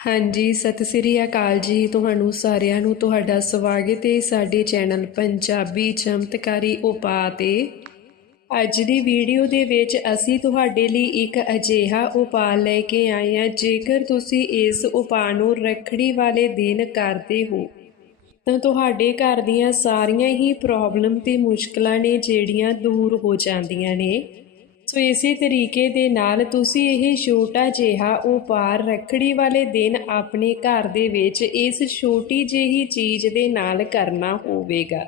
ਹਾਂਜੀ, ਸਤਿ ਸ੍ਰੀ ਅਕਾਲ ਜੀ। ਤੁਹਾਨੂੰ ਸਾਰਿਆਂ ਨੂੰ ਤੁਹਾਡਾ ਸਵਾਗਤ ਹੈ ਸਾਡੇ ਚੈਨਲ ਪੰਜਾਬੀ ਚਮਤਕਾਰੀ ਉਪਾਅ ਤੇ। ਅੱਜ ਦੀ ਵੀਡੀਓ ਦੇ ਵਿੱਚ ਅਸੀਂ ਤੁਹਾਡੇ ਲਈ ਇੱਕ ਅਜਿਹਾ ਉਪਾਅ ਲੈ ਕੇ ਆਏ ਹਾਂ, ਜੇਕਰ ਤੁਸੀਂ ਇਸ ਉਪਾਅ ਨੂੰ ਰੱਖੜੀ ਵਾਲੇ ਦਿਨ ਕਰਦੇ ਹੋ, ਤਾਂ ਤੁਹਾਡੇ ਘਰ ਦੀਆਂ ਸਾਰੀਆਂ ਹੀ ਪ੍ਰੋਬਲਮ ਤੇ ਮੁਸ਼ਕਲਾਂ ਨੇ ਜਿਹੜੀਆਂ ਦੂਰ ਹੋ ਜਾਂਦੀਆਂ ਨੇ। ਸੋ ਇਸੇ ਤਰੀਕੇ ਦੇ ਨਾਲ ਤੁਸੀਂ ਇਹ ਛੋਟਾ ਜਿਹਾ ਉਪਾਅ ਰੱਖੜੀ ਵਾਲੇ ਦਿਨ ਆਪਣੇ ਘਰ ਦੇ ਵਿੱਚ ਇਸ ਛੋਟੀ ਜਿਹੀ ਚੀਜ਼ ਦੇ ਨਾਲ ਕਰਨਾ ਹੋਵੇਗਾ।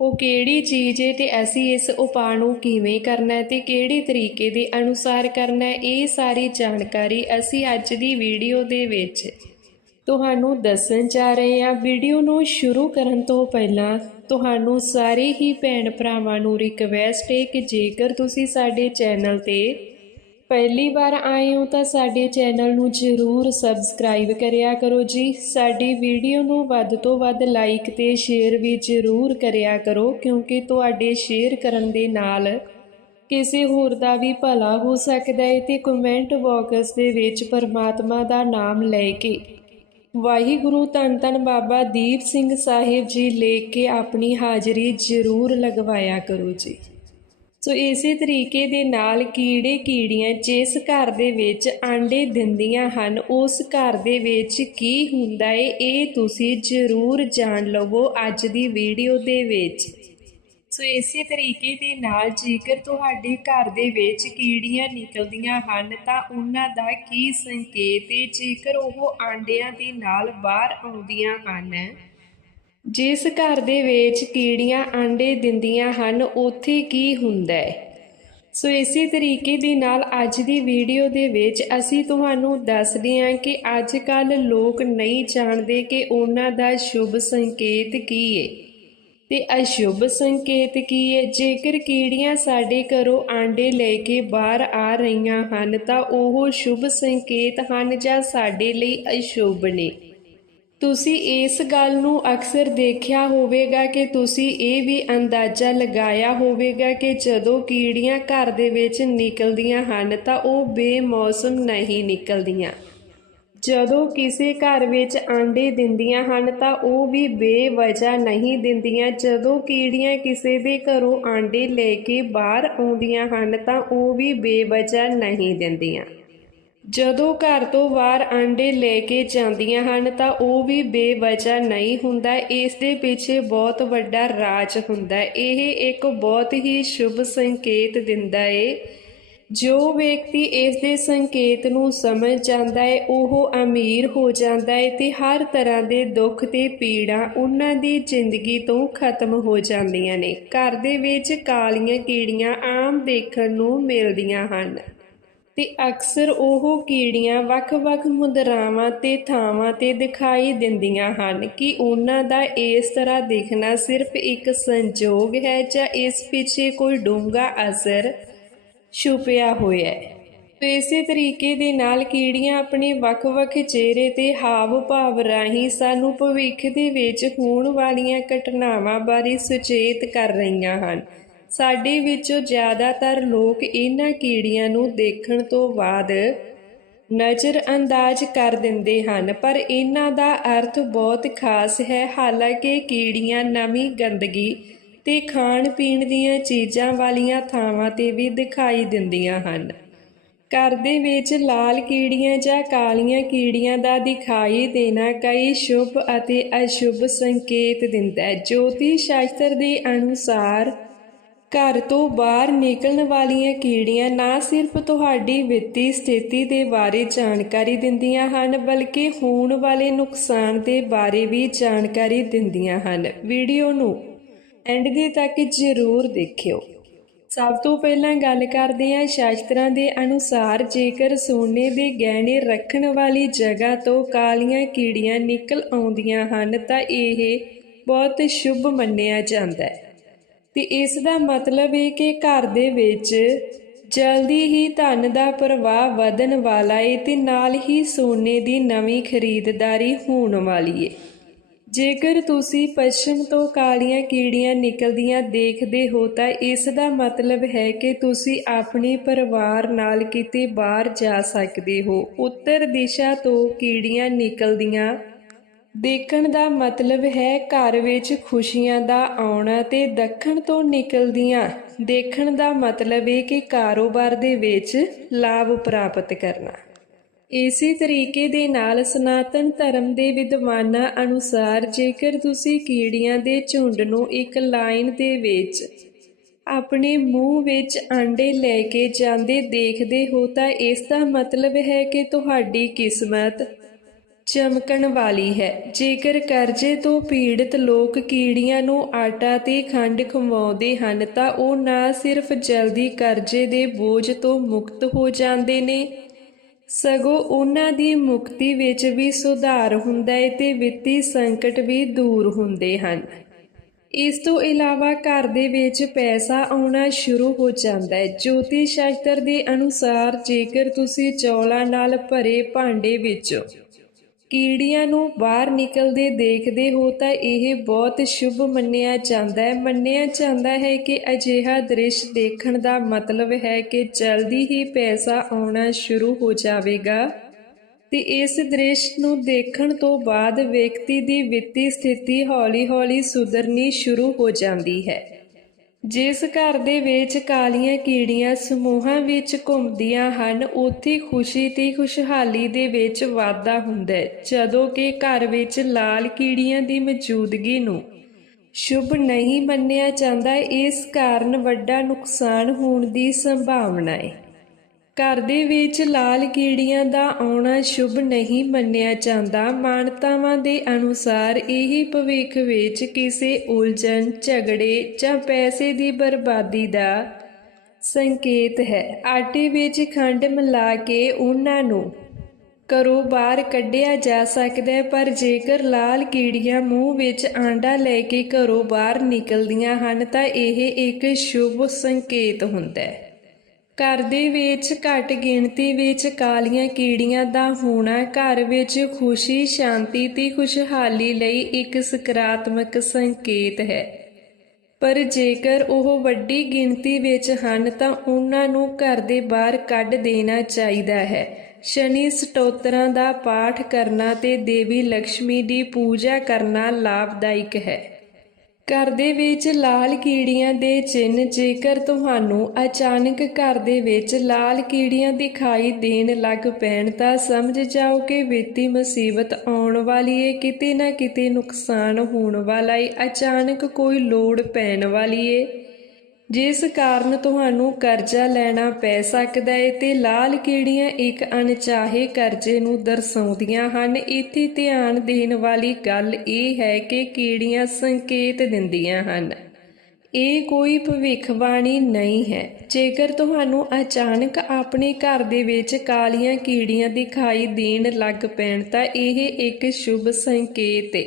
ਉਹ ਕਿਹੜੀ ਚੀਜ਼ ਹੈ ਤੇ ਅਸੀਂ ਇਸ ਉਪਾਅ ਨੂੰ ਕਿਵੇਂ ਕਰਨਾ ਹੈ ਤੇ ਕਿਹੜੇ ਤਰੀਕੇ ਦੇ ਅਨੁਸਾਰ ਕਰਨਾ ਹੈ, ਇਹ ਸਾਰੀ ਜਾਣਕਾਰੀ ਅਸੀਂ ਅੱਜ ਦੀ ਵੀਡੀਓ ਦੇ ਵਿੱਚ ਤੁਹਾਨੂੰ ਦੱਸਣ ਜਾ ਰਹੇ ਹਾਂ। ਵੀਡੀਓ ਨੂੰ ਸ਼ੁਰੂ ਕਰਨ ਤੋਂ ਪਹਿਲਾਂ ਤੁਹਾਨੂੰ ਸਾਰੇ ਹੀ ਭੈਣ ਭਰਾਵਾਂ ਨੂੰ ਰਿਕਵੈਸਟ ਹੈ ਕਿ ਜੇਕਰ ਤੁਸੀਂ ਸਾਡੇ ਚੈਨਲ ਤੇ ਪਹਿਲੀ ਵਾਰ ਆਏ ਹੋ ਤਾਂ ਸਾਡੇ ਚੈਨਲ ਨੂੰ ਜ਼ਰੂਰ ਸਬਸਕ੍ਰਾਈਬ ਕਰਿਆ ਕਰੋ ਜੀ। ਸਾਡੀ ਵੀਡੀਓ ਨੂੰ ਵੱਧ ਤੋਂ ਵੱਧ ਲਾਈਕ ਤੇ ਸ਼ੇਅਰ ਵੀ ਜ਼ਰੂਰ ਕਰਿਆ ਕਰੋ ਕਿਉਂਕਿ ਤੁਹਾਡੇ ਸ਼ੇਅਰ ਕਰਨ ਦੇ ਨਾਲ ਕਿਸੇ ਹੋਰ ਦਾ ਵੀ ਭਲਾ ਹੋ ਸਕਦਾ ਹੈ ਤੇ ਕਮੈਂਟ ਬਾਕਸ ਦੇ ਵਿੱਚ ਪਰਮਾਤਮਾ ਦਾ ਨਾਮ ਲੈ ਕੇ ਵਾਹਿਗੁਰੂ ਧੰਨ ਧੰਨ ਬਾਬਾ ਦੀਪ ਸਿੰਘ ਸਾਹਿਬ ਜੀ ਲੈ ਕੇ ਆਪਣੀ ਹਾਜ਼ਰੀ ਜ਼ਰੂਰ ਲਗਵਾਇਆ ਕਰੋ ਜੀ। ਸੋ ਇਸੇ ਤਰੀਕੇ ਦੇ ਨਾਲ ਕੀੜੇ ਕੀੜੀਆਂ ਜਿਸ ਘਰ ਦੇ ਵਿੱਚ ਆਂਡੇ ਦਿੰਦੀਆਂ ਹਨ, ਉਸ ਘਰ ਦੇ ਵਿੱਚ ਕੀ ਹੁੰਦਾ ਏ, ਇਹ ਤੁਸੀਂ ਜ਼ਰੂਰ ਜਾਣ ਲਵੋ ਅੱਜ ਦੀ ਵੀਡੀਓ ਦੇ ਵਿੱਚ। ਸੋ ਇਸੇ ਤਰੀਕੇ ਦੇ ਨਾਲ ਜੇਕਰ ਤੁਹਾਡੇ ਘਰ ਦੇ ਵਿੱਚ ਕੀੜੀਆਂ ਨਿਕਲਦੀਆਂ ਹਨ, ਤਾਂ ਉਹਨਾਂ ਦਾ ਕੀ ਸੰਕੇਤ ਹੈ ਜੇਕਰ ਉਹ ਆਂਡਿਆਂ ਦੇ ਨਾਲ ਬਾਹਰ ਆਉਂਦੀਆਂ ਹਨ, ਜਿਸ ਘਰ ਦੇ ਵਿੱਚ ਕੀੜੀਆਂ ਆਂਡੇ ਦਿੰਦੀਆਂ ਹਨ, ਉੱਥੇ ਕੀ ਹੁੰਦਾ ਹੈ ਸੋ ਇਸੇ ਤਰੀਕੇ ਦੇ ਨਾਲ ਅੱਜ ਦੀ ਵੀਡੀਓ ਦੇ ਵਿੱਚ ਅਸੀਂ ਤੁਹਾਨੂੰ ਦੱਸਦੇ ਹਾਂ ਕਿ ਅੱਜ ਕੱਲ ਲੋਕ ਨਹੀਂ ਜਾਣਦੇ ਕਿ ਉਹਨਾਂ ਦਾ ਸ਼ੁਭ ਸੰਕੇਤ ਕੀ ਹੈ ਤੇ ਅਸ਼ੁਭ ਸੰਕੇਤ ਕੀ ਹੈ ਜੇਕਰ ਕੀੜੀਆਂ ਸਾਡੇ ਘਰੋਂ ਆਂਡੇ ਲੈ ਕੇ ਬਾਹਰ ਆ ਰਹੀਆਂ ਹਨ, ਤਾਂ ਉਹ ਸ਼ੁਭ ਸੰਕੇਤ ਹਨ ਜਾਂ ਸਾਡੇ ਲਈ ਅਸ਼ੁਭ ਨੇ? ਤੁਸੀਂ ਇਸ ਗੱਲ ਨੂੰ ਅਕਸਰ ਦੇਖਿਆ ਹੋਵੇਗਾ ਕਿ ਤੁਸੀਂ ਇਹ ਵੀ ਅੰਦਾਜ਼ਾ ਲਗਾਇਆ ਹੋਵੇਗਾ ਕਿ ਜਦੋਂ ਕੀੜੀਆਂ ਘਰ ਦੇ ਵਿੱਚ ਨਿਕਲਦੀਆਂ ਹਨ, ਤਾਂ ਉਹ ਬੇਮੌਸਮ ਨਹੀਂ ਨਿਕਲਦੀਆਂ। ਜਦੋਂ ਕਿਸੇ ਘਰ ਵਿੱਚ ਆਂਡੇ ਦਿੰਦੀਆਂ ਹਨ ਤਾਂ ਉਹ ਵੀ ਬੇਵਜ੍ਹਾ ਨਹੀਂ ਦਿੰਦੀਆਂ। ਜਦੋਂ ਕੀੜੀਆਂ ਕਿਸੇ ਦੇ ਘਰੋਂ ਆਂਡੇ ਲੈ ਕੇ ਬਾਹਰ ਆਉਂਦੀਆਂ ਹਨ ਤਾਂ ਉਹ ਵੀ ਬੇਵਜ੍ਹਾ ਨਹੀਂ ਦਿੰਦੀਆਂ। ਜਦੋਂ ਘਰ ਤੋਂ ਬਾਹਰ ਆਂਡੇ ਲੈ ਕੇ ਜਾਂਦੀਆਂ ਹਨ ਤਾਂ ਉਹ ਵੀ ਬੇਵਜ੍ਹਾ ਨਹੀਂ ਹੁੰਦਾ। ਇਸ ਦੇ ਪਿੱਛੇ ਬਹੁਤ ਵੱਡਾ ਰਾਜ ਹੁੰਦਾ। ਇਹ ਇੱਕ ਬਹੁਤ ਹੀ ਸ਼ੁਭ ਸੰਕੇਤ ਦਿੰਦਾ ਏ। ਜੋ ਵਿਅਕਤੀ ਇਸ ਦੇ ਸੰਕੇਤ ਨੂੰ ਸਮਝ ਜਾਂਦਾ ਹੈ, ਉਹ ਅਮੀਰ ਹੋ ਜਾਂਦਾ ਹੈ ਤੇ ਹਰ ਤਰ੍ਹਾਂ ਦੇ ਦੁੱਖ ਤੇ ਪੀੜਾ ਉਹਨਾਂ ਦੀ ਜ਼ਿੰਦਗੀ ਤੋਂ ਖਤਮ ਹੋ ਜਾਂਦੀਆਂ ਨੇ। ਘਰ ਦੇ ਵਿੱਚ ਕਾਲੀਆਂ ਕੀੜੀਆਂ ਆਮ ਦੇਖਣ ਨੂੰ ਮਿਲਦੀਆਂ ਹਨ ਤੇ ਅਕਸਰ ਉਹ ਕੀੜੀਆਂ ਵੱਖ-ਵੱਖ ਮੁਦਰਾਵਾਂ ਤੇ ਥਾਵਾਂ ਤੇ ਦਿਖਾਈ ਦਿੰਦੀਆਂ ਹਨ ਕਿ ਉਹਨਾਂ ਦਾ ਇਸ ਤਰ੍ਹਾਂ ਦੇਖਣਾ ਸਿਰਫ ਇੱਕ ਸੰਜੋਗ ਹੈ ਜਾਂ ਇਸ ਪਿੱਛੇ ਕੋਈ ਡੂੰਘਾ ਅਸਰ ਛੁਪਿਆ ਹੋਇਆ ਹੈ। ਤੇ ਇਸੇ ਤਰੀਕੇ ਦੇ ਨਾਲ ਕੀੜੀਆਂ ਆਪਣੇ ਵੱਖ-ਵੱਖ ਚਿਹਰੇ ਤੇ ਹਾਵ ਭਾਵ ਰਾਹੀਂ ਸਾਨੂੰ ਭਵਿੱਖ ਦੇ ਵਿੱਚ ਹੋਣ ਵਾਲੀਆਂ ਘਟਨਾਵਾਂ ਬਾਰੇ ਸੁਚੇਤ ਕਰ ਰਹੀਆਂ ਹਨ। ਸਾਡੇ ਵਿੱਚੋਂ ਜ਼ਿਆਦਾਤਰ ਲੋਕ ਇਹਨਾਂ ਕੀੜੀਆਂ ਨੂੰ ਦੇਖਣ ਤੋਂ ਬਾਅਦ ਨਜ਼ਰ ਅੰਦਾਜ਼ ਕਰ ਦਿੰਦੇ ਹਨ, ਪਰ ਇਹਨਾਂ ਦਾ ਅਰਥ ਬਹੁਤ ਖਾਸ ਹੈ। ਹਾਲਾਂਕਿ ਕੀੜੀਆਂ ਨਵੀਂ ਗੰਦਗੀ ਤੇ ਖਾਣ ਪੀਣ ਦੀਆਂ ਚੀਜ਼ਾਂ ਵਾਲੀਆਂ ਥਾਵਾਂ ਤੇ ਵੀ ਦਿਖਾਈ ਦਿੰਦੀਆਂ ਹਨ। ਘਰ ਦੇ ਵਿੱਚ ਲਾਲ ਕੀੜੀਆਂ ਜਾਂ ਕਾਲੀਆਂ ਕੀੜੀਆਂ ਦਾ ਦਿਖਾਈ ਦੇਣਾ ਕਈ ਸ਼ੁਭ ਅਤੇ ਅਸ਼ੁਭ ਸੰਕੇਤ ਦਿੰਦਾ ਹੈ। ਜੋਤਿਸ਼ ਸ਼ਾਸਤਰ ਦੇ ਅਨੁਸਾਰ ਘਰ ਤੋਂ ਬਾਹਰ ਨਿਕਲਣ ਵਾਲੀਆਂ ਕੀੜੀਆਂ ਨਾ ਸਿਰਫ ਤੁਹਾਡੀ ਵਿੱਤੀ ਸਥਿਤੀ ਦੇ ਬਾਰੇ ਜਾਣਕਾਰੀ ਦਿੰਦੀਆਂ ਹਨ, ਬਲਕਿ ਹੋਣ ਵਾਲੇ ਨੁਕਸਾਨ ਦੇ ਬਾਰੇ ਵੀ ਜਾਣਕਾਰੀ ਦਿੰਦੀਆਂ ਹਨ। ਵੀਡੀਓ ਨੂੰ ਐਂਡ ਦੇ ਤੱਕ ਜ਼ਰੂਰ ਦੇਖਿਓ। ਸਭ ਤੋਂ ਪਹਿਲਾਂ ਗੱਲ ਕਰਦੇ ਹਾਂ ਸ਼ਾਸਤਰਾਂ ਦੇ ਅਨੁਸਾਰ, ਜੇਕਰ ਸੋਨੇ ਦੇ ਗਹਿਣੇ ਰੱਖਣ ਵਾਲੀ ਜਗ੍ਹਾ ਤੋਂ ਕਾਲੀਆਂ ਕੀੜੀਆਂ ਨਿਕਲ ਆਉਂਦੀਆਂ ਹਨ, ਤਾਂ ਇਹ ਬਹੁਤ ਸ਼ੁਭ ਮੰਨਿਆ ਜਾਂਦਾ ਹੈ। ਤੇ ਇਸ ਦਾ ਮਤਲਬ ਇਹ ਕਿ ਘਰ ਦੇ ਵਿੱਚ ਜਲਦੀ ਹੀ ਧਨ ਦਾ ਪ੍ਰਵਾਹ ਵਧਣ ਵਾਲਾ ਏ ਤੇ ਨਾਲ ਹੀ ਸੋਨੇ ਦੀ ਨਵੀਂ ਖਰੀਦਦਾਰੀ ਹੋਣ ਵਾਲੀ ਏ। ਜੇਕਰ ਤੁਸੀਂ ਪੱਛਮ ਤੋਂ ਕਾਲੀਆਂ ਕੀੜੀਆਂ ਨਿਕਲਦੀਆਂ ਦੇਖਦੇ ਹੋ ਤਾਂ ਇਸ ਦਾ ਮਤਲਬ ਹੈ ਕਿ ਤੁਸੀਂ ਆਪਣੇ ਪਰਿਵਾਰ ਨਾਲ ਕਿਤੇ ਬਾਹਰ ਜਾ ਸਕਦੇ ਹੋ। ਉੱਤਰ ਦਿਸ਼ਾ ਤੋਂ ਕੀੜੀਆਂ ਨਿਕਲਦੀਆਂ। ਦੇਖਣ ਦਾ ਮਤਲਬ ਹੈ ਘਰ ਵਿੱਚ ਖੁਸ਼ੀਆਂ ਦਾ ਆਉਣਾ ਤੇ ਦੱਖਣ ਤੋਂ ਨਿਕਲਦੀਆਂ। ਦੇਖਣ ਦਾ ਮਤਲਬ ਹੈ ਕਿ ਕਾਰੋਬਾਰ ਦੇ ਵਿੱਚ ਲਾਭ ਪ੍ਰਾਪਤ ਕਰਨਾ। ਇਸੇ ਤਰੀਕੇ ਦੇ ਨਾਲ ਸਨਾਤਨ ਧਰਮ ਦੇ ਵਿਦਵਾਨਾਂ ਅਨੁਸਾਰ ਜੇਕਰ ਤੁਸੀਂ ਕੀੜੀਆਂ ਦੇ ਝੁੰਡ ਨੂੰ ਇੱਕ ਲਾਈਨ ਦੇ ਵਿੱਚ ਆਪਣੇ ਮੂੰਹ ਵਿੱਚ ਆਂਡੇ ਲੈ ਕੇ ਜਾਂਦੇ ਦੇਖਦੇ ਹੋ ਤਾਂ ਇਸ ਦਾ ਮਤਲਬ ਹੈ ਕਿ ਤੁਹਾਡੀ ਕਿਸਮਤ ਚਮਕਣ ਵਾਲੀ ਹੈ। ਜੇਕਰ ਕਰਜ਼ੇ ਤੋਂ ਪੀੜਤ ਲੋਕ ਕੀੜੀਆਂ ਨੂੰ ਆਟਾ ਤੇ ਖੰਡ ਖਵਾਉਂਦੇ ਹਨ ਤਾਂ ਉਹ ਨਾ ਸਿਰਫ ਜਲਦੀ ਕਰਜ਼ੇ ਦੇ ਬੋਝ ਤੋਂ ਮੁਕਤ ਹੋ ਜਾਂਦੇ ਨੇ ਸਗੋਂ ਉਹਨਾਂ ਦੀ ਮੁਕਤੀ ਵਿੱਚ ਵੀ ਸੁਧਾਰ ਹੁੰਦਾ ਹੈ ਤੇ ਵਿੱਤੀ ਸੰਕਟ ਵੀ ਦੂਰ ਹੁੰਦੇ ਹਨ। ਇਸ ਤੋਂ ਇਲਾਵਾ ਘਰ ਦੇ ਵਿੱਚ ਪੈਸਾ ਆਉਣਾ ਸ਼ੁਰੂ ਹੋ ਜਾਂਦਾ ਹੈ ਜੋਤਿਸ਼ ਸ਼ਾਸਤਰ ਦੇ ਅਨੁਸਾਰ ਜੇਕਰ ਤੁਸੀਂ ਚੌਲਾਂ ਨਾਲ ਭਰੇ ਭਾਂਡੇ ਵਿੱਚੋਂ ਕੀੜੀਆਂ ਨੂੰ ਬਾਹਰ ਨਿਕਲਦੇ ਦੇਖਦੇ ਹੋ ਤਾਂ ਇਹ ਬਹੁਤ ਸ਼ੁਭ ਮੰਨਿਆ ਜਾਂਦਾ ਹੈ। ਮੰਨਿਆ ਜਾਂਦਾ ਹੈ ਕਿ ਅਜਿਹਾ ਦ੍ਰਿਸ਼ ਦੇਖਣ ਦਾ ਮਤਲਬ ਹੈ ਕਿ ਜਲਦੀ ਹੀ ਪੈਸਾ ਆਉਣਾ ਸ਼ੁਰੂ ਹੋ ਜਾਵੇਗਾ। ਤੇ ਇਸ ਦ੍ਰਿਸ਼ ਨੂੰ ਦੇਖਣ ਤੋਂ ਬਾਅਦ ਵਿਅਕਤੀ ਦੀ ਵਿੱਤੀ ਸਥਿਤੀ ਹੌਲੀ-ਹੌਲੀ ਸੁਧਰਨੀ ਸ਼ੁਰੂ ਹੋ ਜਾਂਦੀ ਹੈ। ਜਿਸ ਘਰ ਦੇ ਵਿੱਚ ਕਾਲੀਆਂ ਕੀੜੀਆਂ ਸਮੂਹਾਂ ਵਿੱਚ ਘੁੰਮਦੀਆਂ ਹਨ, ਉੱਥੇ ਖੁਸ਼ੀ ਤੇ ਖੁਸ਼ਹਾਲੀ ਦੇ ਵਿੱਚ ਵਾਧਾ ਹੁੰਦਾ ਹੈ। ਜਦੋਂ ਕਿ ਘਰ ਵਿੱਚ ਲਾਲ ਕੀੜੀਆਂ ਦੀ ਮੌਜੂਦਗੀ ਨੂੰ ਸ਼ੁਭ ਨਹੀਂ ਮੰਨਿਆ ਜਾਂਦਾ, ਇਸ ਕਾਰਨ ਵੱਡਾ ਨੁਕਸਾਨ ਹੋਣ ਦੀ ਸੰਭਾਵਨਾ ਹੈ। ਘਰ ਦੇ ਵਿੱਚ ਲਾਲ ਕੀੜੀਆਂ ਦਾ ਆਉਣਾ ਸ਼ੁਭ ਨਹੀਂ ਮੰਨਿਆ ਜਾਂਦਾ। ਮਾਨਤਾਵਾਂ ਦੇ ਅਨੁਸਾਰ ਇਹ ਭਵਿੱਖ ਵਿੱਚ ਕਿਸੇ ਉਲਝਣ, ਝਗੜੇ ਜਾਂ ਪੈਸੇ ਦੀ ਬਰਬਾਦੀ ਦਾ ਸੰਕੇਤ ਹੈ। ਆਟੇ ਵਿੱਚ ਖੰਡ ਮਿਲਾ ਕੇ ਉਹਨਾਂ ਨੂੰ ਘਰੋਂ ਬਾਹਰ ਕੱਢਿਆ ਜਾ ਸਕਦਾ ਹੈ, ਪਰ ਜੇਕਰ ਲਾਲ ਕੀੜੀਆਂ ਮੂੰਹ ਵਿੱਚ ਆਂਡਾ ਲੈ ਕੇ ਘਰੋਂ ਬਾਹਰ ਨਿਕਲਦੀਆਂ ਹਨ, ਤਾਂ ਇਹ ਇੱਕ ਸ਼ੁਭ ਸੰਕੇਤ ਹੁੰਦਾ ਹੈ। ਘਰ ਦੇ ਵਿੱਚ ਘੱਟ ਗਿਣਤੀ ਵਿੱਚ ਕਾਲੀਆਂ ਕੀੜੀਆਂ ਦਾ ਹੋਣਾ, ਘਰ ਵਿੱਚ ਖੁਸ਼ੀ, ਸ਼ਾਂਤੀ ਤੇ ਖੁਸ਼ਹਾਲੀ ਲਈ ਇੱਕ ਸਕਾਰਾਤਮਕ ਸੰਕੇਤ ਹੈ। ਪਰ ਜੇਕਰ ਉਹ ਵੱਡੀ ਗਿਣਤੀ ਵਿੱਚ ਹਨ ਤਾਂ ਉਹਨਾਂ ਨੂੰ ਘਰ ਦੇ ਬਾਹਰ ਕੱਢ ਦੇਣਾ ਚਾਹੀਦਾ ਹੈ। ਸ਼ਨੀ ਸਟੋਤਰਾਂ ਦਾ ਪਾਠ ਕਰਨਾ ਤੇ ਦੇਵੀ ਲక్ష్ਮੀ ਦੀ ਪੂਜਾ ਕਰਨਾ ਲਾਭਦਾਇਕ ਹੈ। ਘਰ ਦੇ ਵਿੱਚ ਲਾਲ ਕੀੜੀਆਂ ਦੇ ਚਿੰਨ ਜੇਕਰ ਤੁਹਾਨੂੰ ਅਚਾਨਕ ਘਰ ਦੇ ਵਿੱਚ ਲਾਲ ਕੀੜੀਆਂ ਦਿਖਾਈ ਦੇਣ ਲੱਗ ਪੈਣ, ਤਾਂ ਸਮਝ ਜਾਓ ਕਿ ਵਿੱਤੀ ਮੁਸੀਬਤ ਆਉਣ ਵਾਲੀ ਏ, ਕਿਤੇ ਨਾ ਕਿਤੇ ਨੁਕਸਾਨ ਹੋਣ ਵਾਲਾ ਏ, ਅਚਾਨਕ ਕੋਈ ਲੋੜ ਪੈਣ ਵਾਲੀ ਏ। ਜਿਸ ਕਾਰਨ ਤੁਹਾਨੂੰ ਕਰਜ਼ਾ ਲੈਣਾ ਪੈ ਸਕਦਾ ਹੈ ਤੇ ਲਾਲ ਕੀੜੀਆਂ ਇੱਕ ਅਣਚਾਹੇ ਕਰਜ਼ੇ ਨੂੰ ਦਰਸਾਉਂਦੀਆਂ ਹਨ। ਇੱਥੇ ਧਿਆਨ ਦੇਣ ਵਾਲੀ ਗੱਲ ਇਹ ਹੈ ਕਿ ਕੀੜੀਆਂ ਸੰਕੇਤ ਦਿੰਦੀਆਂ ਹਨ। ਇਹ ਕੋਈ ਭਵਿੱਖਬਾਣੀ ਨਹੀਂ ਹੈ। ਜੇਕਰ ਤੁਹਾਨੂੰ ਅਚਾਨਕ ਆਪਣੇ ਘਰ ਦੇ ਵਿੱਚ ਕਾਲੀਆਂ ਕੀੜੀਆਂ ਦਿਖਾਈ ਦੇਣ ਲੱਗ ਪੈਣ ਤਾਂ ਇਹ ਇੱਕ ਸ਼ੁਭ ਸੰਕੇਤ ਹੈ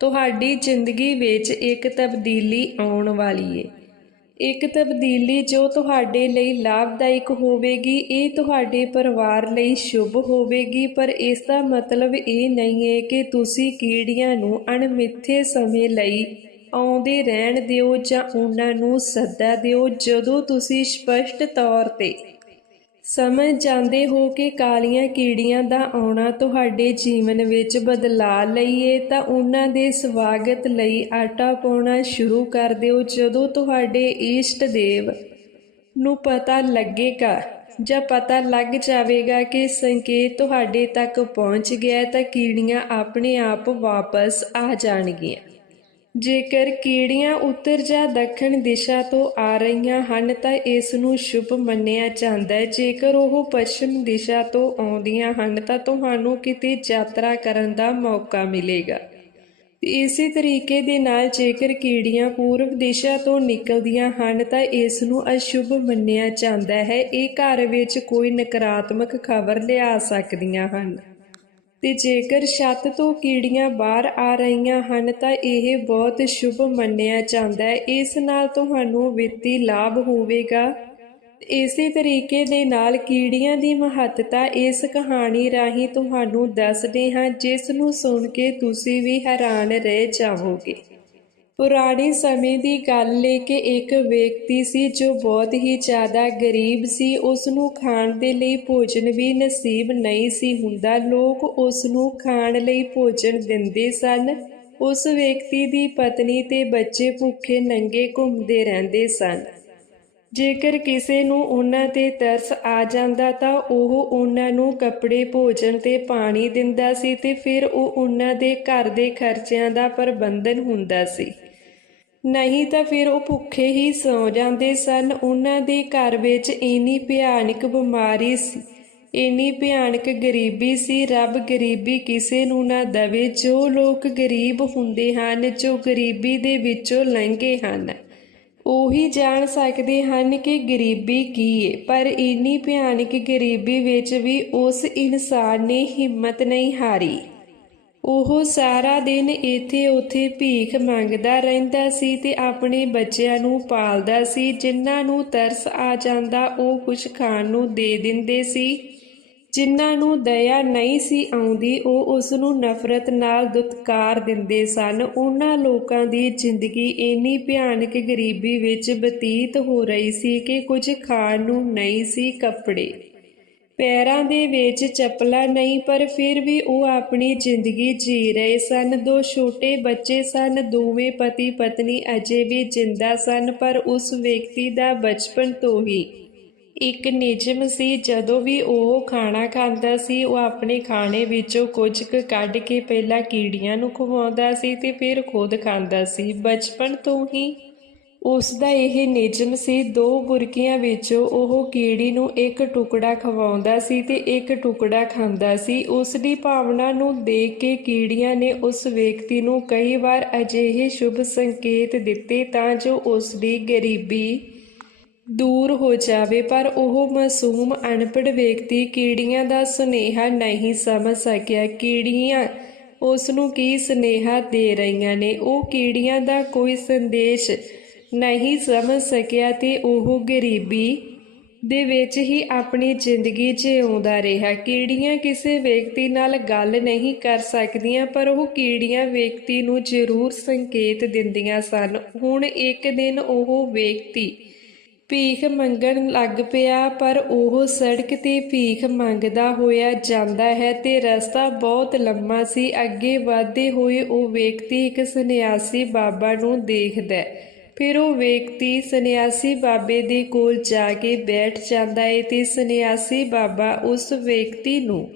ਤੁਹਾਡੀ ਜ਼ਿੰਦਗੀ ਵਿੱਚ ਇੱਕ ਤਬਦੀਲੀ ਆਉਣ ਵਾਲੀ ਹੈ ਇੱਕ ਤਬਦੀਲੀ ਜੋ ਤੁਹਾਡੇ ਲਈ ਲਾਭਦਾਇਕ ਹੋਵੇਗੀ, ਇਹ ਤੁਹਾਡੇ ਪਰਿਵਾਰ ਲਈ ਸ਼ੁਭ ਹੋਵੇਗੀ, ਪਰ ਇਸ ਦਾ ਮਤਲਬ ਇਹ ਨਹੀਂ ਹੈ ਕਿ ਤੁਸੀਂ ਕੀੜੀਆਂ ਨੂੰ ਅਣਮਿੱਥੇ ਸਮੇਂ ਲਈ ਆਉਂਦੇ ਰਹਿਣ ਦਿਓ ਜਾਂ ਉਹਨਾਂ ਨੂੰ ਸੱਦਾ ਦਿਓ। ਜਦੋਂ ਤੁਸੀਂ ਸਪਸ਼ਟ ਤੌਰ ਤੇ ਸਮਝ ਜਾਂਦੇ ਹੋ ਕਿ ਕਾਲੀਆਂ ਕੀੜੀਆਂ ਦਾ ਆਉਣਾ ਤੁਹਾਡੇ ਜੀਵਨ ਵਿੱਚ ਬਦਲਾਅ ਲਈਏ, ਤਾਂ ਉਹਨਾਂ ਦੇ ਸਵਾਗਤ ਲਈ ਆਟਾ ਪਾਉਣਾ ਸ਼ੁਰੂ ਕਰ ਦਿਓ। ਜਦੋਂ ਤੁਹਾਡੇ ਈਸ਼ਟ ਦੇਵ ਨੂੰ ਪਤਾ ਲੱਗੇਗਾ ਜਾਂ ਪਤਾ ਲੱਗ ਜਾਵੇਗਾ ਕਿ ਸੰਕੇਤ ਤੁਹਾਡੇ ਤੱਕ ਪਹੁੰਚ ਗਿਆ ਤਾਂ ਕੀੜੀਆਂ ਆਪਣੇ ਆਪ ਵਾਪਸ ਆ ਜਾਣਗੀਆਂ। ਜੇਕਰ ਕੀੜੀਆਂ ਉੱਤਰ ਜਾਂ ਦੱਖਣ ਦਿਸ਼ਾ ਤੋਂ ਆ ਰਹੀਆਂ ਹਨ ਤਾਂ ਇਸ ਨੂੰ ਸ਼ੁਭ ਮੰਨਿਆ ਜਾਂਦਾ ਹੈ। ਜੇਕਰ ਉਹ ਪੱਛਮ ਦਿਸ਼ਾ ਤੋਂ ਆਉਂਦੀਆਂ ਹਨ ਤਾਂ ਤੁਹਾਨੂੰ ਕਿਤੇ ਯਾਤਰਾ ਕਰਨ ਦਾ ਮੌਕਾ ਮਿਲੇਗਾ। ਇਸੇ ਤਰੀਕੇ ਦੇ ਨਾਲ ਜੇਕਰ ਕੀੜੀਆਂ ਪੂਰਬ ਦਿਸ਼ਾ ਤੋਂ ਨਿਕਲਦੀਆਂ ਹਨ ਤਾਂ ਇਸ ਨੂੰ ਅਸ਼ੁਭ ਮੰਨਿਆ ਜਾਂਦਾ ਹੈ। ਇਹ ਘਰ ਵਿੱਚ ਕੋਈ ਨਕਾਰਾਤਮਕ ਖਬਰ ਲਿਆ ਸਕਦੀਆਂ ਹਨ। ਤੇ ਜੇਕਰ ਛੱਤ ਤੋਂ ਕੀੜੀਆਂ ਬਾਹਰ ਆ ਰਹੀਆਂ ਹਨ ਤਾਂ ਇਹ ਬਹੁਤ ਸ਼ੁਭ ਮੰਨਿਆ ਜਾਂਦਾ ਹੈ। ਇਸ ਨਾਲ ਤੁਹਾਨੂੰ ਵਿੱਤੀ ਲਾਭ ਹੋਵੇਗਾ। ਇਸੇ ਤਰੀਕੇ ਦੇ ਨਾਲ ਕੀੜੀਆਂ ਦੀ ਮਹੱਤਤਾ ਇਸ ਕਹਾਣੀ ਰਾਹੀਂ ਤੁਹਾਨੂੰ ਦੱਸਦੇ ਹਾਂ, ਜਿਸ ਨੂੰ ਸੁਣ ਕੇ ਤੁਸੀਂ ਵੀ ਹੈਰਾਨ ਰਹਿ ਜਾਵੋਗੇ। ਪੁਰਾਣੇ ਸਮੇਂ ਦੀ ਗੱਲ ਲੈ ਕੇ ਇੱਕ ਵਿਅਕਤੀ ਸੀ ਜੋ ਬਹੁਤ ਹੀ ਜ਼ਿਆਦਾ ਗਰੀਬ ਸੀ। ਉਸ ਨੂੰ ਖਾਣ ਦੇ ਲਈ ਭੋਜਨ ਵੀ ਨਸੀਬ ਨਹੀਂ ਸੀ ਹੁੰਦਾ। ਲੋਕ ਉਸ ਨੂੰ ਖਾਣ ਲਈ ਭੋਜਨ ਦਿੰਦੇ ਸਨ। ਉਸ ਵਿਅਕਤੀ ਦੀ ਪਤਨੀ ਤੇ ਬੱਚੇ ਭੁੱਖੇ ਨੰਗੇ ਘੁੰਮਦੇ ਰਹਿੰਦੇ ਸਨ। ਜੇਕਰ ਕਿਸੇ ਨੂੰ ਉਹਨਾਂ ਤੇ ਤਰਸ ਆ ਜਾਂਦਾ ਤਾਂ ਉਹ ਉਹਨਾਂ ਨੂੰ ਕੱਪੜੇ, ਭੋਜਨ ਤੇ ਪਾਣੀ ਦਿੰਦਾ ਸੀ ਤੇ ਫਿਰ ਉਹ ਉਹਨਾਂ ਦੇ ਘਰ ਦੇ ਖਰਚਿਆਂ ਦਾ ਪ੍ਰਬੰਧਨ ਹੁੰਦਾ ਸੀ। ਨਹੀਂ ਤਾਂ ਫਿਰ ਉਹ ਭੁੱਖੇ ਹੀ ਸੌ ਜਾਂਦੇ ਸਨ। ਉਹਨਾਂ ਦੇ ਘਰ ਵਿੱਚ ਇੰਨੀ ਭਿਆਨਕ ਬਿਮਾਰੀ ਸੀ। ਇੰਨੀ ਭਿਆਨਕ ਗਰੀਬੀ ਸੀ, ਰੱਬ ਗਰੀਬੀ ਕਿਸੇ ਨੂੰ ਨਾ ਦਵੇ। ਜੋ ਲੋਕ ਗਰੀਬ ਹੁੰਦੇ ਹਨ, ਜੋ ਗਰੀਬੀ ਦੇ ਵਿੱਚੋਂ ਲੰਘੇ ਹਨ, ਉਹੀ ਜਾਣ ਸਕਦੇ ਹਨ ਕਿ ਗਰੀਬੀ ਕੀ ਹੈ ਪਰ ਇੰਨੀ ਭਿਆਨਕ ਗਰੀਬੀ ਵਿੱਚ ਵੀ ਉਸ ਇਨਸਾਨ ਨੇ ਹਿੰਮਤ ਨਹੀਂ ਹਾਰੀ। ਉਹ ਸਾਰਾ ਦਿਨ ਇੱਥੇ ਉੱਥੇ ਭੀਖ ਮੰਗਦਾ ਰਹਿੰਦਾ ਸੀ ਤੇ ਆਪਣੇ ਬੱਚਿਆਂ ਨੂੰ ਪਾਲਦਾ ਸੀ, ਜਿਨ੍ਹਾਂ ਨੂੰ ਤਰਸ ਆ ਜਾਂਦਾ ਉਹ ਕੁਝ ਖਾਣ ਨੂੰ ਦੇ ਦਿੰਦੇ ਸੀ। ਜਿਨ੍ਹਾਂ ਨੂੰ ਦਇਆ ਨਹੀਂ ਸੀ ਆਉਂਦੀ, ਉਹ ਉਸ ਨੂੰ ਨਫ਼ਰਤ ਨਾਲ ਦੁਤਕਾਰ ਦਿੰਦੇ ਸਨ। ਉਹਨਾਂ ਲੋਕਾਂ ਦੀ ਜ਼ਿੰਦਗੀ ਇੰਨੀ ਭਿਆਨਕ ਗਰੀਬੀ ਵਿੱਚ ਬਤੀਤ ਹੋ ਰਹੀ ਸੀ ਕਿ ਕੁਝ ਖਾਣ ਨੂੰ ਨਹੀਂ ਸੀ ਕੱਪੜੇ। ਪੈਰਾਂ ਦੇ ਵਿੱਚ ਚੱਪਲਾਂ ਨਹੀਂ, ਪਰ ਫਿਰ ਵੀ ਉਹ ਆਪਣੀ ਜ਼ਿੰਦਗੀ ਜੀ ਰਹੇ ਸਨ। ਦੋ ਛੋਟੇ ਬੱਚੇ ਸਨ, ਦੋਵੇਂ ਪਤੀ ਪਤਨੀ ਅਜੇ ਵੀ ਜਿੰਦਾ ਸਨ, ਪਰ ਉਸ ਵਿਅਕਤੀ ਦਾ ਬਚਪਨ ਤੋਂ ਹੀ ਇੱਕ ਨਿਯਮ ਸੀ। ਜਦੋਂ ਵੀ ਉਹ ਖਾਣਾ ਖਾਂਦਾ ਸੀ, ਉਹ ਆਪਣੇ ਖਾਣੇ ਵਿੱਚੋਂ ਕੁਝ ਕੁ ਕੱਢ ਕੇ ਪਹਿਲਾਂ ਕੀੜੀਆਂ ਨੂੰ ਖਵਾਉਂਦਾ ਸੀ ਤੇ ਫਿਰ ਖੁਦ ਖਾਂਦਾ ਸੀ। ਬਚਪਨ ਤੋਂ ਹੀ ਉਸ ਦਾ ਇਹ ਨਿਯਮ ਸੀ, ਦੋ ਬੁਰਕੀਆਂ ਵਿੱਚੋਂ ਉਹ ਕੀੜੀ ਨੂੰ ਇੱਕ ਟੁਕੜਾ ਖਵਾਉਂਦਾ ਸੀ ਤੇ ਇੱਕ ਟੁਕੜਾ ਖਾਂਦਾ ਸੀ। ਉਸ ਦੀ ਭਾਵਨਾ ਨੂੰ ਦੇਖ ਕੇ ਕੀੜੀਆਂ ਨੇ ਉਸ ਵਿਅਕਤੀ ਨੂੰ ਕਈ ਵਾਰ ਅਜਿਹੇ ਸ਼ੁਭ ਸੰਕੇਤ ਦਿੱਤੇ ਤਾਂ ਜੋ ਉਸ ਦੀ ਗਰੀਬੀ ਦੂਰ ਹੋ ਜਾਵੇ, ਪਰ ਉਹ ਮਾਸੂਮ ਅਨਪੜ੍ਹ ਵਿਅਕਤੀ ਕੀੜੀਆਂ ਦਾ ਸੁਨੇਹਾ ਨਹੀਂ ਸਮਝ ਸਕਿਆ। ਕੀੜੀਆਂ ਉਸ ਨੂੰ ਕੀ ਸੁਨੇਹਾ ਦੇ ਰਹੀਆਂ ਨੇ? ਉਹ ਕੀੜੀਆਂ ਦਾ ਕੋਈ ਸੰਦੇਸ਼ ਨਹੀਂ ਸਮਝ ਸਕਿਆ ਤੇ ਉਹ ਗਰੀਬੀ ਦੇ ਵਿੱਚ ਹੀ ਆਪਣੀ ਜ਼ਿੰਦਗੀ ਜਿਉਂਦਾ ਰਿਹਾ। ਕੀੜੀਆਂ ਕਿਸੇ ਵਿਅਕਤੀ ਨਾਲ ਗੱਲ ਨਹੀਂ ਕਰ ਸਕਦੀਆਂ, ਪਰ ਉਹ ਕੀੜੀਆਂ ਵਿਅਕਤੀ ਨੂੰ ਜ਼ਰੂਰ ਸੰਕੇਤ ਦਿੰਦੀਆਂ ਸਨ। ਹੁਣ ਇੱਕ ਦਿਨ ਉਹ ਵਿਅਕਤੀ ਭੀਖ ਮੰਗਣ ਲੱਗ ਪਿਆ, ਪਰ ਉਹ ਸੜਕ ਤੇ ਭੀਖ ਮੰਗਦਾ ਹੋਇਆ ਜਾਂਦਾ ਹੈ ਤੇ ਰਸਤਾ ਬਹੁਤ ਲੰਮਾ ਸੀ। ਅੱਗੇ ਵਧਦੇ ਹੋਏ ਉਹ ਵਿਅਕਤੀ ਇੱਕ ਸੰਨਿਆਸੀ ਬਾਬਾ ਨੂੰ ਦੇਖਦਾ ਹੈ। ਫਿਰ ਉਹ ਵਿਅਕਤੀ ਸੰਨਿਆਸੀ ਬਾਬੇ ਦੇ ਕੋਲ ਜਾ ਕੇ ਬੈਠ ਜਾਂਦਾ ਹੈ ਤੇ ਸੰਨਿਆਸੀ ਬਾਬਾ ਉਸ ਵਿਅਕਤੀ ਨੂੰ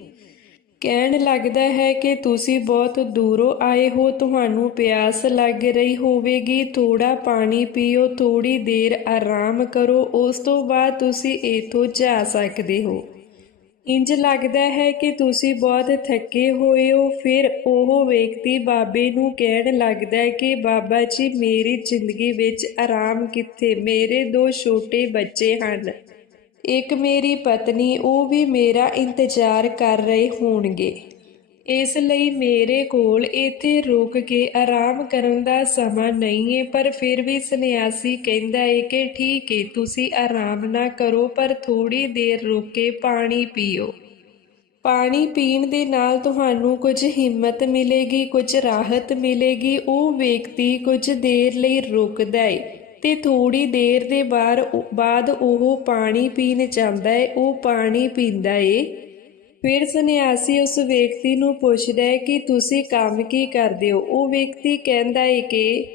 ਕਹਿਣ ਲੱਗਦਾ ਹੈ ਕਿ ਤੁਸੀਂ ਬਹੁਤ ਦੂਰੋਂ ਆਏ ਹੋ, ਤੁਹਾਨੂੰ ਪਿਆਸ ਲੱਗ ਰਹੀ ਹੋਵੇਗੀ ਥੋੜਾ ਪਾਣੀ ਪੀਓ ਥੋੜੀ ਦੇਰ ਆਰਾਮ ਕਰੋ, ਉਸ ਤੋਂ ਬਾਅਦ ਤੁਸੀਂ ਇੱਥੋਂ ਜਾ ਸਕਦੇ ਹੋ। ਇੰਜ ਲੱਗਦਾ ਹੈ ਕਿ ਤੁਸੀਂ ਬਹੁਤ ਥੱਕੇ ਹੋਏ ਹੋ। ਫਿਰ ਉਹ ਵਿਅਕਤੀ ਬਾਬੇ ਨੂੰ ਕਹਿਣ ਲੱਗਦਾ ਹੈ ਕਿ ਬਾਬਾ ਜੀ, ਮੇਰੀ ਜ਼ਿੰਦਗੀ ਵਿੱਚ ਆਰਾਮ ਕਿੱਥੇ? ਮੇਰੇ ਦੋ ਛੋਟੇ ਬੱਚੇ ਹਨ। ਇੱਕ ਮੇਰੀ ਪਤਨੀ, ਉਹ ਵੀ ਮੇਰਾ ਇੰਤਜ਼ਾਰ ਕਰ ਰਹੇ ਹੋਣਗੇ। ਇਸ ਲਈ ਮੇਰੇ ਕੋਲ ਇੱਥੇ ਰੁਕ ਕੇ ਆਰਾਮ ਕਰਨ ਦਾ ਸਮਾਂ ਨਹੀਂ ਹੈ ਪਰ ਫਿਰ ਵੀ ਸੰਨਿਆਸੀ ਕਹਿੰਦਾ ਹੈ ਕਿ ਠੀਕ ਹੈ ਤੁਸੀਂ ਆਰਾਮ ਨਾ ਕਰੋ, ਪਰ ਥੋੜੀ ਦੇਰ ਰੁਕ ਕੇ ਪਾਣੀ ਪੀਓ। ਪਾਣੀ ਪੀਣ ਦੇ ਨਾਲ ਤੁਹਾਨੂੰ ਕੁਝ ਹਿੰਮਤ ਮਿਲੇਗੀ, ਕੁਝ ਰਾਹਤ ਮਿਲੇਗੀ, ਉਹ ਵਿਅਕਤੀ ਕੁਝ ਦੇਰ ਲਈ ਰੁਕਦਾ ਹੈ ਤੇ ਥੋੜੀ ਦੇਰ ਦੇ ਬਾਅਦ ਬਾਅਦ ਉਹ ਪਾਣੀ ਪੀਣ ਜਾਂਦਾ ਹੈ ਉਹ ਪਾਣੀ ਪੀਂਦਾ ਏ। ਫਿਰ ਸੰਨਿਆਸੀ ਉਸ ਵਿਅਕਤੀ ਨੂੰ ਪੁੱਛਦਾ ਹੈ ਕਿ ਤੁਸੀਂ ਕੰਮ ਕੀ ਕਰਦੇ ਹੋ? ਉਹ ਵਿਅਕਤੀ ਕਹਿੰਦਾ ਹੈ ਕਿ,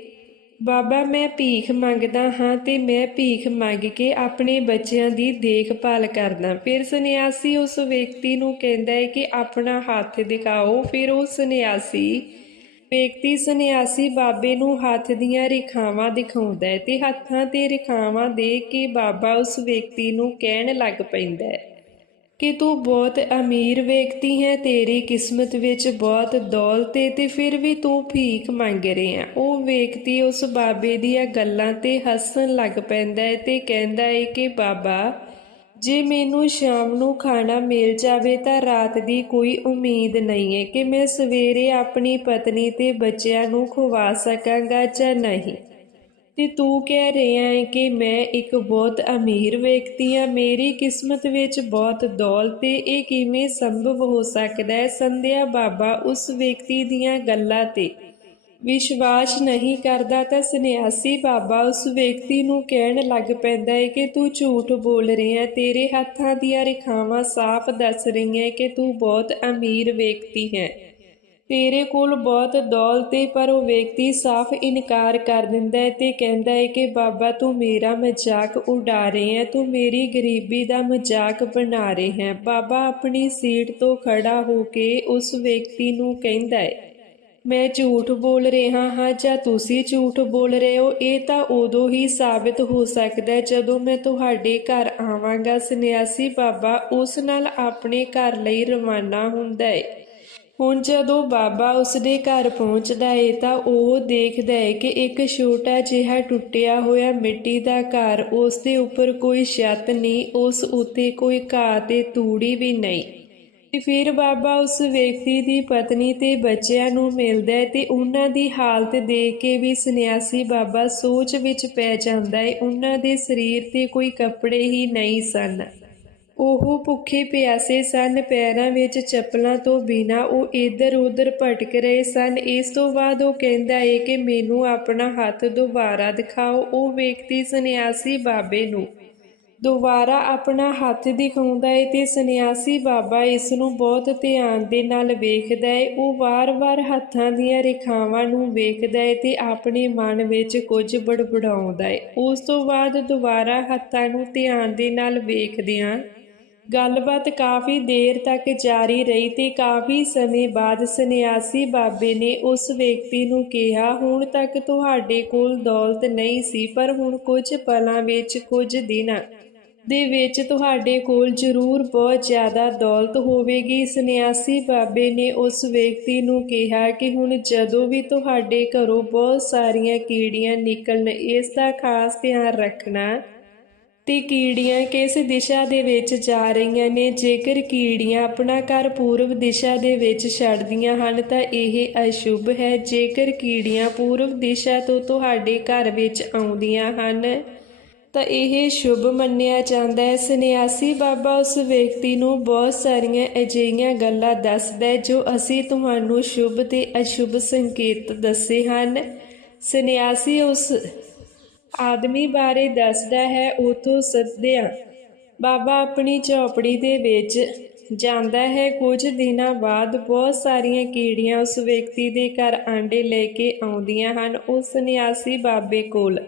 ਬਾਬਾ, ਮੈਂ ਭੀਖ ਮੰਗਦਾ ਹਾਂ ਤੇ ਮੈਂ ਭੀਖ ਮੰਗ ਕੇ ਆਪਣੇ ਬੱਚਿਆਂ ਦੀ ਦੇਖਭਾਲ ਕਰਦਾ। ਫਿਰ ਸੰਨਿਆਸੀ ਉਸ ਵਿਅਕਤੀ ਨੂੰ ਕਹਿੰਦਾ ਹੈ ਕਿ ਆਪਣਾ ਹੱਥ ਦਿਖਾਓ। ਫਿਰ ਉਹ ਸੰਨਿਆਸੀ ਵਿਅਕਤੀ ਸੰਨਿਆਸੀ ਬਾਬੇ ਨੂੰ ਹੱਥ ਦੀਆਂ ਰੇਖਾਵਾਂ ਦਿਖਾਉਂਦਾ ਹੈ ਤੇ ਹੱਥਾਂ ਤੇ ਰੇਖਾਵਾਂ ਦੇਖ ਕੇ ਬਾਬਾ ਉਸ ਵਿਅਕਤੀ ਨੂੰ ਕਹਿਣ ਲੱਗ ਪੈਂਦਾ ਹੈ। ਕਿ ਤੂੰ ਬਹੁਤ ਅਮੀਰ ਵਿਅਕਤੀ ਹੈ, ਤੇਰੀ ਕਿਸਮਤ ਵਿੱਚ ਬਹੁਤ ਦੌਲਤ ਹੈ ਤੇ ਫਿਰ ਵੀ ਤੂੰ ਭੀਖ ਮੰਗ ਰਿਹਾ ਉਹ ਵਿਅਕਤੀ ਉਸ ਬਾਬੇ ਦੀਆਂ ਗੱਲਾਂ ਤੇ ਹੱਸਣ ਲੱਗ ਪੈਂਦਾ ਹੈ ਤੇ ਕਹਿੰਦਾ ਹੈ ਕਿ, ਬਾਬਾ, ਜੇ ਮੈਨੂੰ ਸ਼ਾਮ ਨੂੰ ਖਾਣਾ ਮਿਲ ਜਾਵੇ ਤਾਂ ਰਾਤ ਦੀ ਕੋਈ ਉਮੀਦ ਨਹੀਂ ਹੈ ਕਿ ਮੈਂ ਸਵੇਰੇ ਆਪਣੀ ਪਤਨੀ ਤੇ ਬੱਚਿਆਂ ਨੂੰ ਖਵਾ ਸਕਾਂਗਾ ਜਾਂ ਨਹੀਂ। ਤੇ ਤੂੰ ਕਹਿ ਰਿਹਾ ਹੈ ਕਿ ਮੈਂ ਇੱਕ ਬਹੁਤ ਅਮੀਰ ਵਿਅਕਤੀ ਹਾਂ। ਮੇਰੀ ਕਿਸਮਤ ਵਿੱਚ ਬਹੁਤ ਦੌਲਤ ਹੈ। ਇਹ ਕਿਵੇਂ ਸੰਭਵ ਹੋ ਸਕਦਾ ਹੈ? ਸੰਧਿਆ ਬਾਬਾ ਉਸ ਵਿਅਕਤੀ ਦੀਆਂ ਗੱਲਾਂ ਤੇ ਵਿਸ਼ਵਾਸ ਨਹੀਂ ਕਰਦਾ ਤਾਂ ਸੰਨਿਆਸੀ ਬਾਬਾ ਉਸ ਵਿਅਕਤੀ ਨੂੰ ਕਹਿਣ ਲੱਗ ਪੈਂਦਾ ਹੈ ਕਿ ਤੂੰ ਝੂਠ ਬੋਲ ਰਿਹਾ ਹੈ। ਤੇਰੇ ਹੱਥਾਂ ਦੀਆਂ ਰੇਖਾਵਾਂ ਸਾਫ਼ ਦੱਸ ਰਹੀਆਂ ਕਿ ਤੂੰ ਬਹੁਤ ਅਮੀਰ ਵਿਅਕਤੀ ਹੈ। ਤੇਰੇ ਕੋਲ ਬਹੁਤ ਦੌਲਤ ਹੈ ਪਰ ਉਹ ਵਿਅਕਤੀ ਸਾਫ਼ ਇਨਕਾਰ ਕਰ ਦਿੰਦਾ ਹੈ ਤੇ ਕਹਿੰਦਾ ਹੈ ਕਿ ਬਾਬਾ ਤੂੰ ਮੇਰਾ ਮਜ਼ਾਕ ਉਡਾ ਰਹੇ ਹੈ, ਤੂੰ ਮੇਰੀ ਗਰੀਬੀ ਦਾ ਮਜ਼ਾਕ ਬਣਾ ਰਹੇ ਹੈ। ਬਾਬਾ ਆਪਣੀ ਸੀਟ ਤੋਂ ਖੜਾ ਹੋ ਕੇ ਉਸ ਵਿਅਕਤੀ ਨੂੰ ਕਹਿੰਦਾ ਹੈ, ਮੈਂ ਝੂਠ ਬੋਲ ਰਿਹਾ ਹਾਂ ਜਾਂ ਤੁਸੀਂ ਝੂਠ ਬੋਲ ਰਹੇ ਹੋ? ਇਹ ਤਾਂ ਉਦੋਂ ਹੀ ਸਾਬਿਤ ਹੋ ਸਕਦਾ ਹੈ ਜਦੋਂ ਮੈਂ ਤੁਹਾਡੇ ਘਰ ਆਵਾਂਗਾ। ਸੰਨਿਆਸੀ ਬਾਬਾ ਉਸ ਨਾਲ ਆਪਣੇ ਘਰ ਲਈ ਰਵਾਨਾ ਹੁੰਦਾ ਹੈ। ਹੁਣ ਜਦੋਂ ਬਾਬਾ ਉਸਦੇ ਘਰ ਪਹੁੰਚਦਾ ਏ ਤਾਂ ਉਹ ਦੇਖਦਾ ਹੈ ਕਿ ਇੱਕ ਛੋਟਾ ਜਿਹਾ ਟੁੱਟਿਆ ਹੋਇਆ ਮਿੱਟੀ ਦਾ ਘਰ ਉਸ ਦੇ ਉੱਪਰ ਕੋਈ ਛੱਤ ਨਹੀਂ, ਉਸ ਉੱਤੇ ਕੋਈ ਘਾਹ ਤੇ ਤੂੜੀ ਵੀ ਨਹੀਂ। ਤੇ ਫਿਰ ਬਾਬਾ ਉਸ ਵਿਅਕਤੀ ਦੀ ਪਤਨੀ ਤੇ ਬੱਚਿਆਂ ਨੂੰ ਮਿਲਦਾ ਹੈ ਤੇ ਉਹਨਾਂ ਦੀ ਹਾਲਤ ਦੇਖ ਕੇ ਵੀ ਸੰਨਿਆਸੀ ਬਾਬਾ ਸੋਚ ਵਿੱਚ ਪੈ ਜਾਂਦਾ ਹੈ ਉਹਨਾਂ ਦੇ ਸਰੀਰ ਤੇ ਕੋਈ ਕੱਪੜੇ ਹੀ ਨਹੀਂ ਸਨ। ਉਹ ਭੁੱਖੇ ਪਿਆਸੇ ਸਨ, ਪੈਰਾਂ ਵਿੱਚ ਚੱਪਲਾਂ ਤੋਂ ਬਿਨਾ ਉਹ ਇੱਧਰ ਉੱਧਰ ਭਟਕ ਰਹੇ ਸਨ। ਇਸ ਤੋਂ ਬਾਅਦ ਉਹ ਕਹਿੰਦਾ ਹੈ ਕਿ ਮੈਨੂੰ ਆਪਣਾ ਹੱਥ ਦੁਬਾਰਾ ਦਿਖਾਓ। ਉਹ ਵਿਅਕਤੀ ਸੰਨਿਆਸੀ ਬਾਬੇ ਨੂੰ। ਦੁਬਾਰਾ ਆਪਣਾ ਹੱਥ ਦਿਖਾਉਂਦਾ ਹੈ ਤੇ ਸੰਨਿਆਸੀ ਬਾਬਾ ਇਸ ਨੂੰ ਬਹੁਤ ਧਿਆਨ ਦੇ ਨਾਲ ਵੇਖਦਾ ਹੈ ਉਹ ਵਾਰ-ਵਾਰ ਹੱਥਾਂ ਦੀਆਂ ਰੇਖਾਵਾਂ ਨੂੰ ਵੇਖਦਾ ਹੈ ਤੇ ਆਪਣੇ ਮਨ ਵਿੱਚ ਕੁਝ ਬੜਬੜਾਉਂਦਾ ਹੈ ਉਸ ਤੋਂ ਬਾਅਦ ਦੁਬਾਰਾ ਹੱਥਾਂ ਨੂੰ ਧਿਆਨ ਦੇ ਨਾਲ ਵੇਖਦਿਆਂ ਗੱਲਬਾਤ ਕਾਫੀ ਦੇਰ ਤੱਕ ਜਾਰੀ ਰਹੀ ਤੇ ਕਾਫੀ ਸਮੇਂ ਬਾਅਦ ਸੰਨਿਆਸੀ ਬਾਬੇ ਨੇ ਉਸ ਵਿਅਕਤੀ ਨੂੰ ਕਿਹਾ, ਹੁਣ ਤੱਕ ਤੁਹਾਡੇ ਕੋਲ ਦੌਲਤ ਨਹੀਂ ਸੀ, ਪਰ ਹੁਣ ਕੁਝ ਪਲਾਂ ਵਿੱਚ ਕੁਝ ਦਿਨਾਂ ਦੇ ਵਿੱਚ ਤੁਹਾਡੇ ਕੋਲ ਜ਼ਰੂਰ ਬਹੁਤ ਜ਼ਿਆਦਾ ਦੌਲਤ ਹੋਵੇਗੀ। ਸੰਨਿਆਸੀ ਬਾਬੇ ਨੇ ਉਸ ਵਿਅਕਤੀ ਨੂੰ ਕਿਹਾ ਕਿ ਹੁਣ ਜਦੋਂ ਵੀ ਤੁਹਾਡੇ ਘਰੋਂ ਬਹੁਤ ਸਾਰੀਆਂ ਕੀੜੀਆਂ ਨਿਕਲਣ, ਇਸ ਦਾ ਖਾਸ ਧਿਆਨ ਰੱਖਣਾ ਤੇ ਕੀੜੀਆਂ ਕਿਸ ਦਿਸ਼ਾ ਦੇ ਵਿੱਚ ਜਾ ਰਹੀਆਂ ਨੇ? ਜੇਕਰ ਕੀੜੀਆਂ ਆਪਣਾ ਘਰ ਪੂਰਬ ਦਿਸ਼ਾ ਦੇ ਵਿੱਚ ਛੱਡਦੀਆਂ ਹਨ, ਤਾਂ ਇਹ ਅਸ਼ੁਭ ਹੈ। ਜੇਕਰ ਕੀੜੀਆਂ ਪੂਰਬ ਦਿਸ਼ਾ ਤੋਂ ਤੁਹਾਡੇ ਘਰ ਵਿੱਚ ਆਉਂਦੀਆਂ ਹਨ, ਤਾਂ ਇਹ ਸ਼ੁਭ ਮੰਨਿਆ ਜਾਂਦਾ ਹੈ। ਸੰਨਿਆਸੀ ਬਾਬਾ ਉਸ ਵਿਅਕਤੀ ਨੂੰ ਬਹੁਤ ਸਾਰੀਆਂ ਅਜਿਹੀਆਂ ਗੱਲਾਂ ਦੱਸਦਾ ਜੋ ਅਸੀਂ ਤੁਹਾਨੂੰ ਸ਼ੁਭ ਤੇ ਅਸ਼ੁਭ ਸੰਕੇਤ ਦੱਸੇ ਹਨ। ਸੰਨਿਆਸੀ ਉਸ ਆਦਮੀ ਬਾਰੇ ਦੱਸਦਾ ਹੈ, ਉਥੋਂ ਸੱਦਿਆ ਬਾਬਾ ਆਪਣੀ ਝੌਪੜੀ ਦੇ ਵਿੱਚ ਜਾਂਦਾ ਹੈ। ਕੁਝ ਦਿਨਾਂ ਬਾਅਦ ਬਹੁਤ ਸਾਰੀਆਂ ਕੀੜੀਆਂ ਉਸ ਵਿਅਕਤੀ ਦੇ ਘਰ ਆਂਡੇ ਲੈ ਕੇ ਆਉਂਦੀਆਂ ਹਨ। ਉਸ ਸੰਨਿਆਸੀ ਬਾਬੇ ਕੋਲ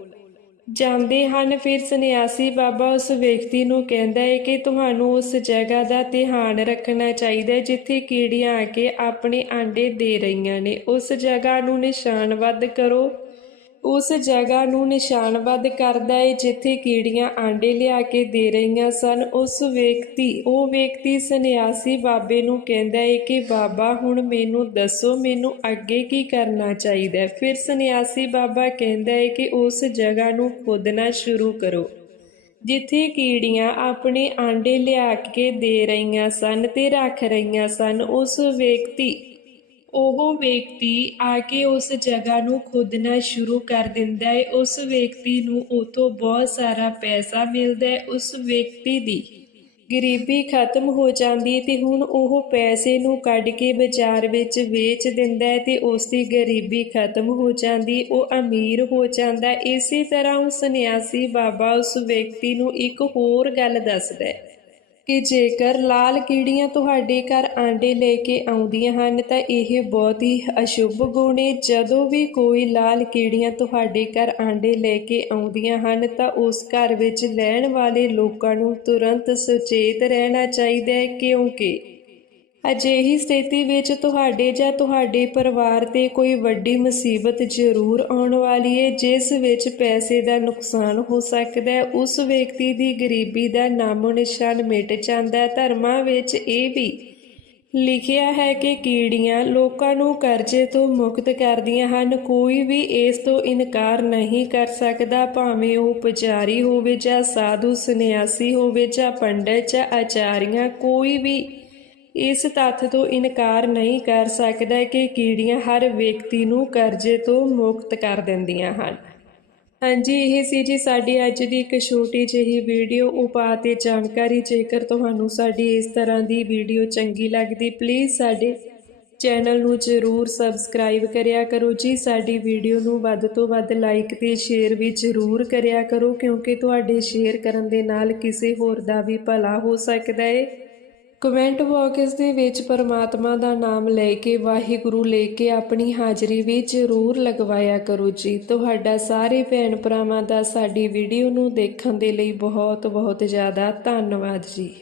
ਜਾਂਦੇ ਹਨ। ਫਿਰ ਸੰਨਿਆਸੀ ਬਾਬਾ ਉਸ ਵਿਅਕਤੀ ਨੂੰ ਕਹਿੰਦਾ ਹੈ ਕਿ ਤੁਹਾਨੂੰ ਉਸ ਜਗ੍ਹਾ ਦਾ ਧਿਆਨ ਰੱਖਣਾ ਚਾਹੀਦਾ ਹੈ, ਜਿੱਥੇ ਕੀੜੀਆਂ ਆ ਕੇ ਆਪਣੇ ਆਂਡੇ ਦੇ ਰਹੀਆਂ ਨੇ। ਉਸ ਜਗ੍ਹਾ ਨੂੰ ਨਿਸ਼ਾਨਬੱਧ ਕਰੋ। ਉਸ ਜਗ੍ਹਾ ਨੂੰ ਨਿਸ਼ਾਨਬੱਧ ਕਰਦਾ ਹੈ ਜਿੱਥੇ ਕੀੜੀਆਂ ਆਂਡੇ ਲਿਆ ਕੇ ਦੇ ਰਹੀਆਂ ਸਨ। ਉਸ ਵਿਅਕਤੀ, ਉਹ ਵਿਅਕਤੀ ਸੰਨਿਆਸੀ ਬਾਬੇ ਨੂੰ ਕਹਿੰਦਾ ਹੈ ਕਿ, ਬਾਬਾ, ਹੁਣ ਮੈਨੂੰ ਦੱਸੋ, ਮੈਨੂੰ ਅੱਗੇ ਕੀ ਕਰਨਾ ਚਾਹੀਦਾ ਫਿਰ ਸੰਨਿਆਸੀ ਬਾਬਾ ਕਹਿੰਦਾ ਹੈ ਕਿ, ਉਸ ਜਗ੍ਹਾ ਨੂੰ ਖੋਦਣਾ ਸ਼ੁਰੂ ਕਰੋ, ਜਿੱਥੇ ਕੀੜੀਆਂ ਆਪਣੇ ਆਂਡੇ ਲਿਆ ਕੇ ਦੇ ਰਹੀਆਂ ਸਨ ਤੇ ਰੱਖ ਰਹੀਆਂ ਸਨ। ਉਸ ਵਿਅਕਤੀ ਉਹ ਵਿਅਕਤੀ ਆ ਕੇ ਉਸ ਜਗ੍ਹਾ ਨੂੰ ਖੋਦਣਾ ਸ਼ੁਰੂ ਕਰ ਦਿੰਦਾ ਹੈ। ਉਸ ਵਿਅਕਤੀ ਨੂੰ ਉਤੋਂ ਬਹੁਤ ਸਾਰਾ ਪੈਸਾ ਮਿਲਦਾ ਹੈ। ਉਸ ਵਿਅਕਤੀ ਦੀ ਗਰੀਬੀ ਖਤਮ ਹੋ ਜਾਂਦੀ ਹੈ ਤੇ ਹੁਣ ਉਹ ਪੈਸੇ ਨੂੰ ਕੱਢ ਕੇ ਬਾਜ਼ਾਰ ਵਿੱਚ ਵੇਚ ਦਿੰਦਾ ਹੈ ਤੇ ਉਸ ਦੀ ਗਰੀਬੀ ਖਤਮ ਹੋ ਜਾਂਦੀ ਉਹ ਅਮੀਰ ਹੋ ਜਾਂਦਾ ਇਸੇ ਤਰ੍ਹਾਂ ਉਹ ਸੰਨਿਆਸੀ ਬਾਬਾ ਉਸ ਵਿਅਕਤੀ ਨੂੰ ਇੱਕ ਹੋਰ ਗੱਲ ਦੱਸਦਾ ਹੈ। ਕਿ ਜੇਕਰ ਲਾਲ ਕੀੜੀਆਂ ਤੁਹਾਡੇ ਘਰ ਆਂਡੇ ਲੈ ਕੇ ਆਉਂਦੀਆਂ ਹਨ, ਤਾਂ ਇਹ ਬਹੁਤ ਹੀ ਅਸ਼ੁਭ ਗੁਣ ਹੈ ਜਦੋਂ ਵੀ ਕੋਈ ਲਾਲ ਕੀੜੀਆਂ ਤੁਹਾਡੇ ਘਰ ਆਂਡੇ ਲੈ ਕੇ ਆਉਂਦੀਆਂ ਹਨ, ਤਾਂ ਉਸ ਘਰ ਵਿੱਚ ਲੈਣ ਵਾਲੇ ਲੋਕਾਂ ਨੂੰ ਤੁਰੰਤ ਸੁਚੇਤ ਰਹਿਣਾ ਚਾਹੀਦਾ ਹੈ ਕਿਉਂਕਿ ਅਜਿਹੀ ਸਥਿਤੀ ਵਿੱਚ ਤੁਹਾਡੇ ਜਾਂ ਤੁਹਾਡੇ ਪਰਿਵਾਰ ਤੇ ਕੋਈ ਵੱਡੀ ਮੁਸੀਬਤ ਜ਼ਰੂਰ ਆਉਣ ਵਾਲੀ ਹੈ ਜਿਸ ਵਿੱਚ ਪੈਸੇ ਦਾ ਨੁਕਸਾਨ ਹੋ ਸਕਦਾ ਹੈ। ਉਸ ਵਿਅਕਤੀ ਦੀ ਗਰੀਬੀ ਦਾ ਨਾਮੋ ਨਿਸ਼ਾਨ ਮਿਟ ਜਾਂਦਾ ਹੈ। ਧਰਮਾਂ ਵਿੱਚ ਇਹ ਵੀ ਲਿਖਿਆ ਹੈ ਕਿ ਕੀੜੀਆਂ ਲੋਕਾਂ ਨੂੰ ਕਰਜ਼ੇ ਤੋਂ ਮੁਕਤ ਕਰਦੀਆਂ ਹਨ। ਕੋਈ ਵੀ ਇਸ ਤੋਂ ਇਨਕਾਰ ਨਹੀਂ ਕਰ ਸਕਦਾ, ਭਾਵੇਂ ਉਹ ਪੁਜਾਰੀ ਹੋਵੇ ਜਾਂ ਸਾਧੂ, ਸੰਨਿਆਸੀ ਹੋਵੇ ਜਾਂ ਪੰਡਤ ਜਾਂ ਆਚਾਰੀਆਂ, ਕੋਈ ਵੀ ਇਸ ਤੱਥ ਤੋਂ ਇਨਕਾਰ ਨਹੀਂ ਕਰ ਸਕਦਾ ਕਿ ਕੀੜੀਆਂ ਹਰ ਵਿਅਕਤੀ ਨੂੰ ਕਰਜ਼ੇ ਤੋਂ ਮੁਕਤ ਕਰ ਦਿੰਦੀਆਂ ਹਨ। ਹਾਂਜੀ, ਇਹ ਸੀ ਜੀ ਸਾਡੀ ਅੱਜ ਦੀ ਇੱਕ ਛੋਟੀ ਜਿਹੀ ਵੀਡੀਓ। ਉਪਾਅ ਤੇ ਜਾਣਕਾਰੀ ਜੇਕਰ ਤੁਹਾਨੂੰ ਸਾਡੀ ਇਸ ਤਰ੍ਹਾਂ ਦੀ ਵੀਡੀਓ ਚੰਗੀ ਲੱਗਦੀ ਪਲੀਜ਼ ਸਾਡੇ ਚੈਨਲ ਨੂੰ ਜ਼ਰੂਰ ਸਬਸਕ੍ਰਾਈਬ ਕਰਿਆ ਕਰੋ ਜੀ। ਸਾਡੀ ਵੀਡੀਓ ਨੂੰ ਵੱਧ ਤੋਂ ਵੱਧ ਲਾਈਕ ਤੇ ਸ਼ੇਅਰ ਵੀ ਜ਼ਰੂਰ ਕਰਿਆ ਕਰੋ, ਕਿਉਂਕਿ ਤੁਹਾਡੇ ਸ਼ੇਅਰ ਕਰਨ ਦੇ ਨਾਲ ਕਿਸੇ ਹੋਰ ਦਾ ਵੀ ਭਲਾ ਹੋ ਸਕਦਾ ਹੈ ਕਮੈਂਟ ਬਾਕਸ ਦੇ ਵਿੱਚ ਪਰਮਾਤਮਾ ਦਾ ਨਾਮ ਲੈ ਕੇ ਵਾਹਿਗੁਰੂ ਲੈ ਕੇ ਆਪਣੀ ਹਾਜ਼ਰੀ ਵੀ ਜ਼ਰੂਰ ਲਗਵਾਇਆ ਕਰੋ ਜੀ। ਤੁਹਾਡਾ ਸਾਰੇ ਭੈਣ ਭਰਾਵਾਂ ਦਾ ਸਾਡੀ ਵੀਡੀਓ ਨੂੰ ਦੇਖਣ ਦੇ ਲਈ ਬਹੁਤ ਬਹੁਤ ਜ਼ਿਆਦਾ ਧੰਨਵਾਦ ਜੀ।